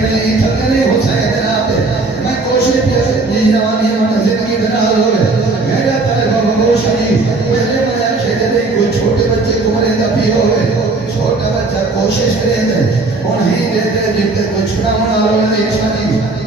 थकने हुसैन नाते मैं कोशिश जी जवानी मन जिंदगी बना लो मेरा तलब रोशनी मेरे मन खेले कोई छोटे बच्चे कुमरे दा पी होवे छोटा बच्चा कोशिश करे हुन ही दे जिते कोई छुड़ावन वाला निशानी